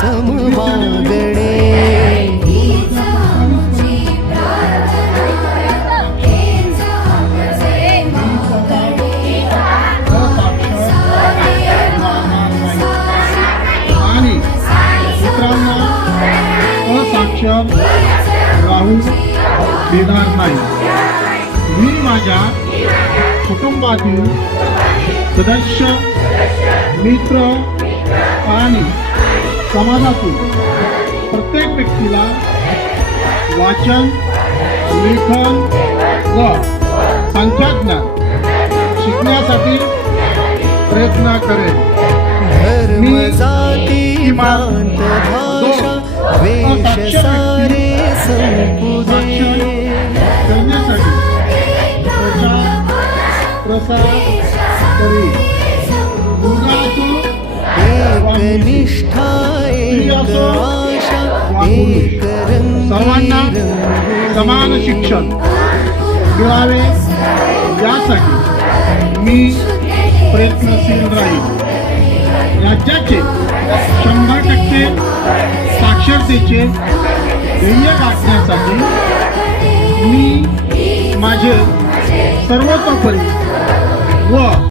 समवागणे आणि मित्रांनो असाक्षर राहू देणार नाही। मी माझ्या कुटुंबातील सदस्य, मित्र आणि समाजातील प्रत्येक व्यक्तीला वाचन, लेखन व संख्याज्ञान शिकण्यासाठी प्रयत्न करेन। धर्म जाती प्रांत भाषा वेश सारे संपुदे करण्यासाठी प्रसार करेन। एकनिष्ठा एक आशा एक सर्वांना समान शिक्षण मिळावे यासाठी मी प्रयत्नशील राहील। राज्याचे 100% साक्षरतेचे ध्येय गाठण्यासाठी मी माझे सर्वतोपरी व